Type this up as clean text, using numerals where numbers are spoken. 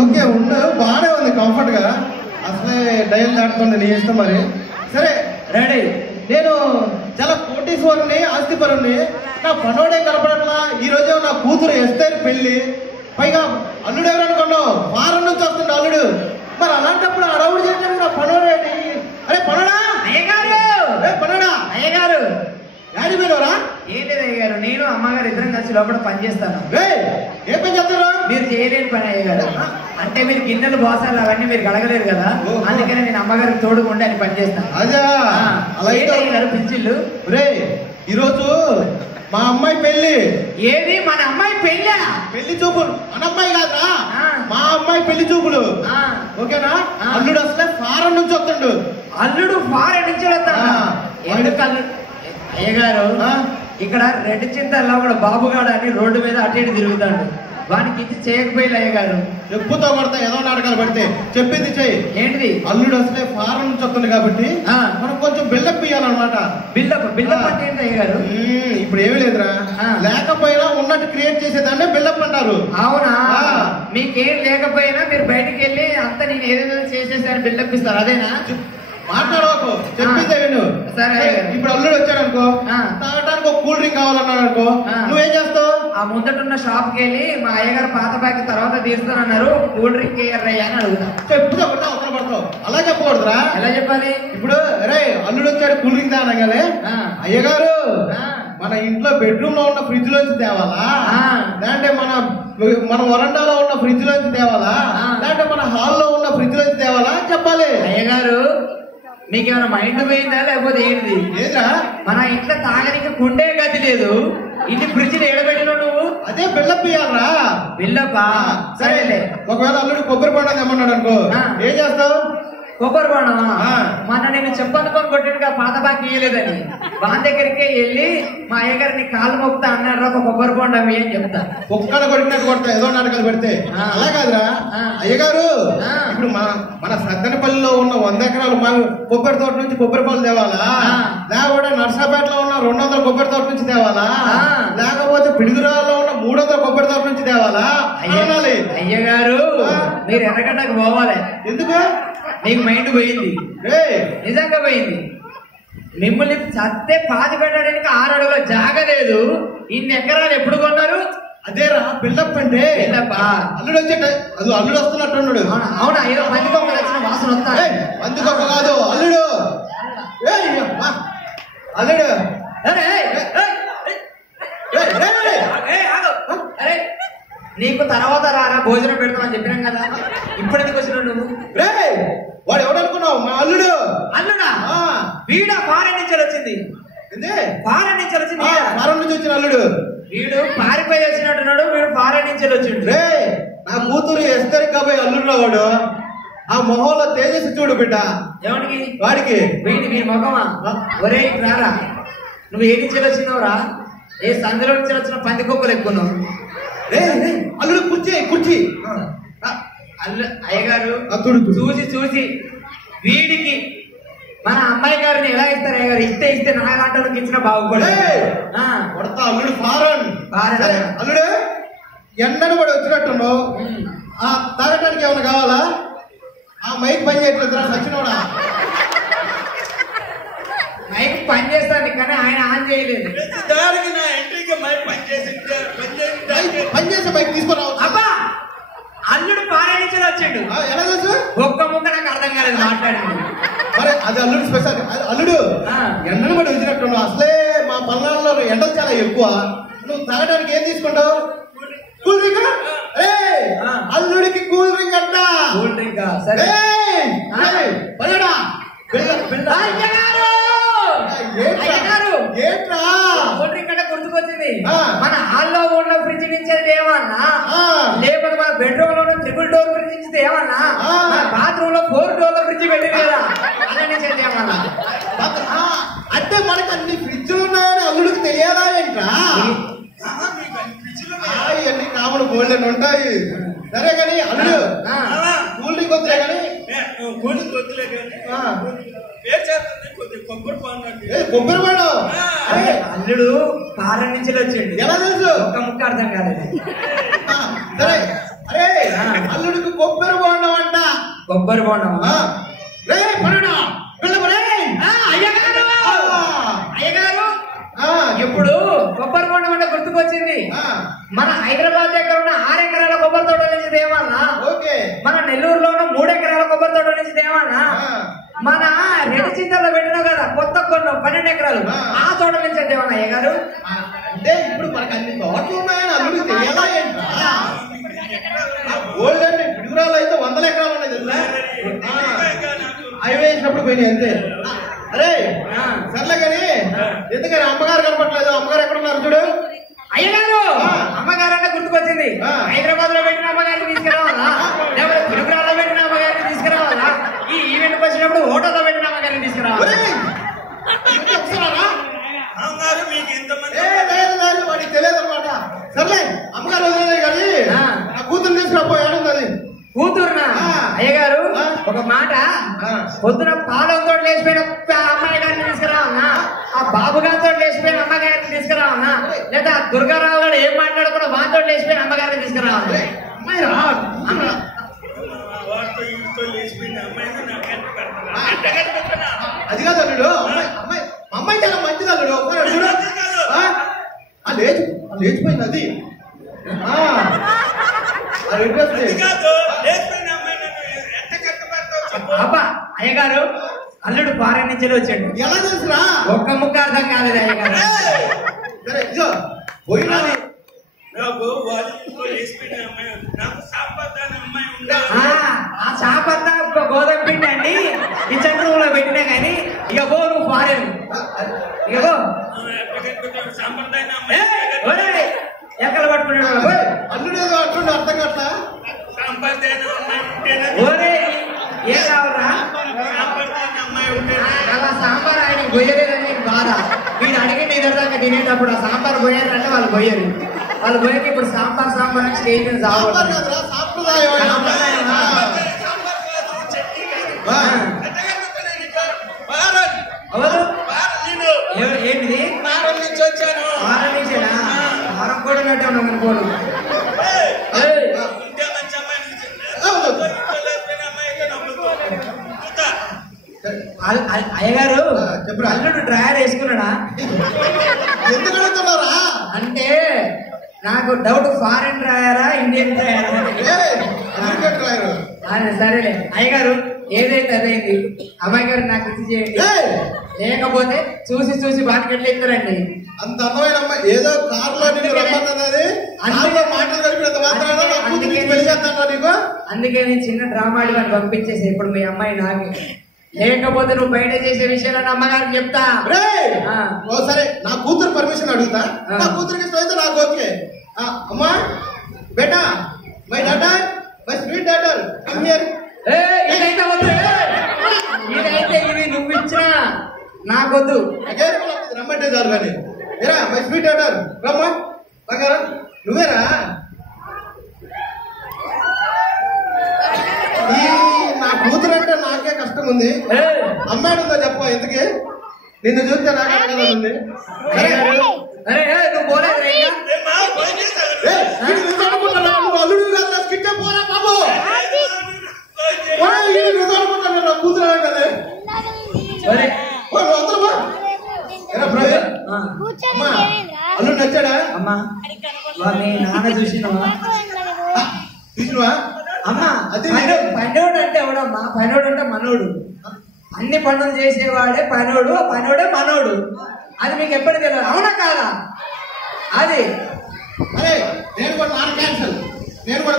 Okay ఉండు, బాగానే ఉంది, కంఫర్ట్ గా. అసలే డైల్ దాటుతుంది, నీ ఇష్టం మరి. సరే రెడీ. నేను చాలా కోటీశ్వరుని, ఆస్తిపరుని. నా పనోడే కనపడట్లా. ఈ రోజే నా కూతురు ఎస్తేరు పెళ్లి. పైగా అల్లుడు ఎవరు అనుకున్నావు, ఫారెన్ నుంచి వస్తుండే అల్లుడు. మరి అలాంటప్పుడు అడవుడు చేశాను నా పనోడేంటి? అరే పనోడా, అయ్యగారు, పనోడా, అయ్యగారు యాడి పోయినవరా? ఏం లేదు అయ్యగారు, నేను అమ్మగారు ఇద్దరం కలిసి లోపల పని చేస్తాను. ఏ పని చేస్తారు? మీరు చేయలేని పని అయ్యగారు. అంటే మీరు గిన్నెలు బాసాలు అవన్నీ మీరు కడగలేరు కదా, అందుకని నేను అమ్మగారికి తోడుకుంటే అని పని చేస్తాను. అదే అయ్యగారు పిచ్చిళ్ళు. రే ఈరోజు మా అమ్మాయి పెళ్లి. ఏది మన అమ్మాయి పెళ్ళా? పెళ్లి చూపులు. మన అమ్మాయి కాదురా, మా అమ్మాయి పెళ్లి చూపులు. ఓకేనా? అల్లుడు అసలే ఫారెన్ నుంచి వస్తుండు. అల్లుడు ఫారెన్ నుంచి వస్తాడు. ఎందుకు అల్లుడు? అయ్యగారు ఇక్కడ రెడ్ చింతల్లో కూడా బాబుగాడు అని రోడ్డు మీద అటు ఇటు తిరుగుతాడు. వానికి ఇది చేయకపోయింది అయ్యగారు. చెప్పుతో కొడతా, ఏదో నాటకాలు పడితే. చెప్పింది చెయ్యి. ఏంటిది? అల్లుడు అసలే ఫారెన్ నుంచి వస్తుంది కాబట్టి మనం కొంచెం బిల్డప్ ఇయ్యాలన్నమాట. బిల్డప్ అంటే ఏంటి అయ్యగారు? ఇప్పుడు ఏమీ లేదురా, లేకపోయినా ఉన్నట్టు క్రియేట్ చేసేదాన్నే బిల్డప్ అంటారు. అవునా? మీకేం లేకపోయినా మీరు బయటికి వెళ్ళి అంత నేను ఏదేదో చేసేసాను బిల్డప్ ఇస్తారు, అదేనా? మాట్లాడవకు, చెప్పిందే విను. సరే. ఇప్పుడు అల్లుడు వచ్చాడు అనుకో, తాగడానికి ఒక కూల్ డ్రింక్ కావాలన్నాడు అనుకో, నువ్వేం చేస్తావు? ఆ ముందటున్న షాప్ కి వెళ్ళి మా అయ్యగారు పాత బాకి తర్వాత తీస్తానన్నారు, కూల్ డ్రింక్ ఇయ్యర్రయ్యా అని అడుగుతా. చెప్తే అవసరం పడతావు. అలా చెప్పకూడదురా. ఎలా చెప్పాలి? ఇప్పుడు అరే అల్లుడు వచ్చాడు కూల్ డ్రింక్ తాగనగానే, అయ్యగారు మన ఇంట్లో బెడ్రూమ్ లో ఉన్న ఫ్రిడ్జ్ లోంచి తేవాలా, లేదంటే మన వరండాలో ఉన్న ఫ్రిడ్జ్ లోంచి తేవాలా, లేదంటే మన హాల్లో ఉన్న ఫ్రిడ్జ్ లోంచి తేవాలా చెప్పాలి. అయ్యగారు మీకేమైనా మైండ్ పోయిందా లేకపోతే ఏంటి? లేదురా, మన ఇంట్లో తాగనికి కుండే గతి లేదు, ఇన్ని ఫ్రిడ్జ్ ఎడబెట్టినావు నువ్వు. అదే బిల్డప్ ఇయ్యాలరా. బిల్డప్పా? సరేలే. ఒకవేళ అల్లుడు కొబ్బరి బొండం తెమ్మన్నాడు అనుకో, ఏం చేస్తావు? కొబ్బరి బొండమా? మన నేను చెప్పనుకొని కొట్టినగా పాత బాకి ఇయ్యలేదని వాని దగ్గరికే వెళ్ళి మా అయ్యగారిని కాలు మొక్కుతా అన్నాడు, ఒక కొబ్బరి బొండం అని చెప్తా. ఒక్కడ కొట్టినట్టు కొడతా, ఏదో నాటకాలు పెడితే. అలా కాదురా అయ్యగారు, ఇప్పుడు మన సద్దనపల్లిలో ఉన్న 100 ఎకరాలు కొబ్బరి తోట నుంచి కొబ్బరి పళ్ళు తేవాలా, లేకపోతే నర్సాపేటలో ఉన్న 200 కొబ్బరి తోట నుంచి తేవాలా, లేకపోతే పిడుగురాల్లో ఉన్న 300 కొబ్బరి తోట నుంచి తేవాలా? అయ్యగారు మీరు ఎర్రగడ్డకు పోవాలి. ఎందుకు? నీకు మైండ్ పోయింది, నిజంగా పోయింది. మిమ్మల్ని సత్తే పాతి పెట్టడానికి 6 అడుగుల జాగ లేదు, ఇన్ని ఎకరాలు ఎప్పుడు కొన్నారు? అదేరా బిల్డప్ అంటే. అల్లుడు వచ్చే అది అల్లుడు వస్తున్నట్టు ఉన్నాడు. అవునా? ఏదో పందికొమ్మలు వచ్చిన వాసన వస్తా. పందికొమ్మ కాదు, అల్లుడు. అల్లుడు నీకు తర్వాత రారా భోజనం పెడతామని చెప్పినాం కదా, ఇప్పుడు ఎందుకు వచ్చినావు నువ్వు? వాడు ఎవడనుకున్నావు? మా అల్లుడు. అల్లుడా? వీడా ఫారెన్ నుంచి వచ్చింది. ఫారెన్ నుంచి వచ్చింది. ఫారెన్ నుంచి వచ్చిన అల్లుడు. వీడు పారిపోయి వచ్చినట్టున్నాడు, వీడు ఫారెన్ నుంచి వచ్చిండు. నా కూతురు ఎస్తరి కాబట్టి అల్లుడు వాడు. ఆ మొహంలో తేజస్సు చూడు బిడ్డ. ఎవరికి? వాడికి. వీడి మొహమా? ఒరే రారా, నువ్వు ఏ నుంచి వచ్చినావురా? ఏ సందులో నుంచి వచ్చిన పందికొక్కలు ఎక్కున్నావు. అల్లుడు కుర్చీ. అయ్యగారు చూసి వీడికి మన అమ్మాయి గారిని ఎలా ఇస్తారు అయ్యగారు? ఇస్తే నా లాంటి ఇచ్చిన బాగుపడే. అల్లుడు ఫారెన్. అల్లుడు ఎండను కూడా వచ్చినట్టున్నావు. తాగటానికి ఏమైనా కావాలా? ఆ మైక్ పని చేయట్లేదురా సచ్చినోడా. మైక్ పని చేస్తాను కానీ ఆయన ఆన్ చేయలేదు. పని చేసే మైక్ తీసుకురావు. అబ్బా అల్లుడు పారాయణించి వచ్చిండు. ఎలా తెలుసు? ఒక్క ముక్క నాకు అర్థం కాలేదు మాట్లాడింది. మరి అది అల్లుడు స్పెషల్. అల్లుడు ఎండను కూడా వచ్చినట్టున్నావు. అసలే మా పల్నాడులో ఎండలు చాలా ఎక్కువ. నువ్వు తాగడానికి ఏం తీసుకుంటావు? Cool drink. అల్లుడికి కూల్ డ్రింక్ అంట. కూల్ డ్రింక్ సరే. కూల్ డ్రింక్ అంటే గుర్తుకొచ్చింది, మన హాల్లో ఉన్న ఫ్రిడ్జ్ నుంచి ఏమన్నా, లేకపోతే మన బెడ్రూమ్ లో ఉన్న 3 డోర్ ఫ్రిడ్జ్ నుంచి ఏమన్నా, బాత్రూమ్ లో 4 డోర్ల ఫ్రిడ్జ్ పెట్టి లేదా అలా నుంచి ఏమన్నా. అంటే మనకు అన్ని ఫ్రిడ్జ్లు ఉన్నాయని అల్లుడికి తెలియాలా ఏంట్రా? ఇవన్నీ కామన్ బోల్డ్ ఉంటాయి. సరే కానీ అల్లుడు కూల్ డ్రింక్ వద్దులే కానీ కొబ్బరి పాడు. అల్లుడు ఫారెన్ నుంచి వచ్చిండు. ఎలా తెలుసు? ఒక్క ముక్క అర్థం కాలేదు. సరే అరే అల్లుడికి కొబ్బరి బొండం రే పనుడా అయ్యగారు అయ్యగారు ఇప్పుడు కొబ్బరి బొండం అంటే గుర్తుకొచ్చింది. మన హైదరాబాద్ దగ్గర ఉన్న 6 ఎకరాల కొబ్బరి తోట నుంచి దేవన్నా, మన నెల్లూరులో ఉన్న 3 ఎకరాల కొబ్బరి తోట నుంచి దేవన్నా, మన రెడ్డి చింతల్లో పెట్టినావు కదా కొత్త కొన్నాం 12 ఎకరాలు ఆ తోట నుంచి దేవన్నా అయ్యగారు. అంటే ఇప్పుడు మనకు అన్ని తోటలు ఉన్నాయని అల్లుడు తెలియాలా ఏంట్రా? గోల్డ్ అంటే పిడుగురాలు అయితే 100 ఎకరాలు ఉన్నాయి తెలుసా? అవి వేసినప్పుడు పోయినాయి అంతే. అరే సర్లే కానీ ఎందుకని అమ్మగారు కనపట్లేదు? అమ్మగారు ఎక్కడ ఉన్నారు చూడు. అయ్యగారు అమ్మగారు అంటే గుర్తుకొచ్చింది. హైదరాబాద్ లో పెట్టిన అమ్మగారిని తీసుకురావాలా, లేకపోతే పిడుగురాల్లో పెట్టిన అమ్మగారిని తీసుకురావాలా, ఈ ఈవెంట్ వచ్చినప్పుడు హోటల్లో పెట్టిన అమ్మగారిని తీసుకురావాలా? వాడికి తెలియదు అనమాట. సర్లే అమ్మగారు వదిలేదు కానీ నా కూతురు తీసుకురాపోయాడు. అది కూతురునా? అయ్యగారు ఒక మాట, పొద్దున పాలంతో లేచిపోయిన అమ్మాయి గారిని తీసుకురావన్నా, ఆ బాబు గారితో లేచిపోయిన అమ్మగారిని తీసుకురావన్నా, లేదా దుర్గారావు గారు ఏం మాట్లాడకుండా వాటితో లేచిపోయిన అమ్మగారిని తీసుకురావన్నా? అది కాదు అల్లుడు. అమ్మాయి అమ్మాయి చాలా మంచిది అల్లుడు. లేచిపోయింది అది. అయ్యగారు అల్లుడు ఫారెన్ నుంచి వచ్చాడు. ఎలా తెలుసురా? ఒక్క ముక్క అర్థం కాలేదు అయ్యగారు. పోయినా ఆ చాపంతా ఒక గోధుమ పిండి అండి కిచెన్ రూమ్ లో పెట్టినా కానీ ఇక పో నువ్వు ఫారెన్. ఇక పో ఎక్కడ పట్టుకున్నాడు అల్లుడు ఏదో అట్లుండి అర్థం కట్లా. ఓరే ఏం కావాలరా? అలా సాంబార్ ఆయన గొయ్యలేదని బాధ. వీడు అడిగింది ఇద్దరిదాకా తినేటప్పుడు ఆ సాంబార్ గొయ్యారంటే వాళ్ళు గొయ్యరు. వాళ్ళు గొయ్యకి ఇప్పుడు సాంబార్ సాంబార్ స్టేజ్ మీద ఏంటిది? వారం నుంచేనా? వారం కూడా పెట్టాను అనుకోడు. అయ్యగారు అల్లుడు డ్రైవర్ వేసుకున్నాడా? ఎందుకు అడుగుతున్నారా? అంటే నాకు డౌట్ ఫారెన్ డ్రైవరా ఇండియన్ డ్రైవరా? సరేలే అయ్యగారు ఏదైతే అదైంది. అమ్మాయి గారు నాకు ఇది చేయండి, లేకపోతే చూసి చూసి బాగా ఇస్తారండి. అంత అందమైన అమ్మాయి ఏదో కారులో రమ్మన్నది మాటలు కలిపినంత మాత్రం. అందుకే నేను చిన్న డ్రామా అని పంపించేసి ఇప్పుడు మీ అమ్మాయి నాకే, లేకపోతే నువ్వు బయట చేసే విషయాలను అమ్మగారికి చెప్తా. సరే నా కూతురు పర్మిషన్ అడుగుతా. నా కూతురికి ఇష్టం అయితే నాకు ఓకే. అమ్మా బేటా my daughter my sweet daughter come here. ఇదైతే వద్దు, ఇదైతే ఇది నువ్వు ఇచ్చినా నాకొద్దు. రమ్మంటే చాలు కానీ ఏరా మై స్వీట్ డాటర్ రమ్మా. బంగారా నువ్వేరా? నా కూతురు అంటే నాకే కష్టం ఉంది. అమ్మాయి ఉందో చెప్ప ఎందుకే? నిన్ను చూస్తే నాకే ఉంది. నువ్వు పోలేదు అల్లుడు కదా స్కిట్ పోరా బాబు. నా కూతురు కదా అల్లుడు నచ్చాడా? అమ్మా మీ నాన్న చూసినవా? చూసినవా? అమ్మా పనోడు అంటే ఎవడమ్మా? పనోడు అంటే మనోడు. అన్ని పనులు చేసేవాడే పనోడు, పనోడే మనోడు. అది మీకు ఎప్పటికీ తెలియదు, అవునా కాదా? అది అరే నేను కూడా నాన్న క్యాన్సల్. నేను కూడా